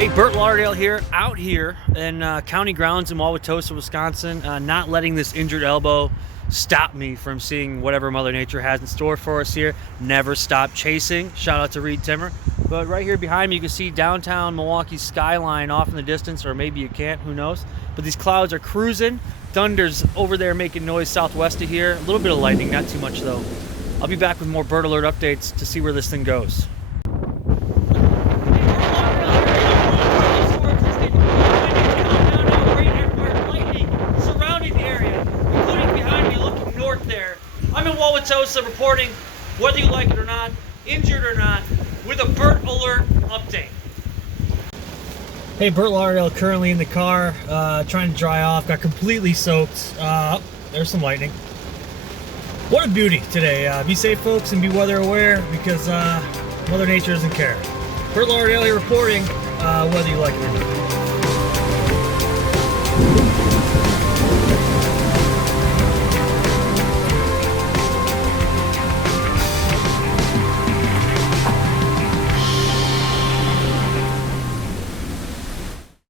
Hey, Bert Lauderdale here, out here in county grounds in Wauwatosa, Wisconsin, not letting this injured elbow stop me from seeing whatever Mother Nature has in store for us here. Never stop chasing. Shout out to Reed Timmer. But right here behind me, you can see downtown Milwaukee's skyline off in the distance, or maybe you can't, who knows. But these clouds are cruising. Thunder's over there making noise southwest of here. A little bit of lightning, not too much though. I'll be back with more Bird Alert updates to see where this thing goes. I'm in Wauwatosa reporting, whether you like it or not, injured or not, with a Bert Alert update. Hey, Bert Lauderdale currently in the car, trying to dry off, got completely soaked. There's some lightning. What a beauty today. Be safe, folks, and be weather aware, because Mother Nature doesn't care. Bert Lauderdale here reporting, whether you like it or not.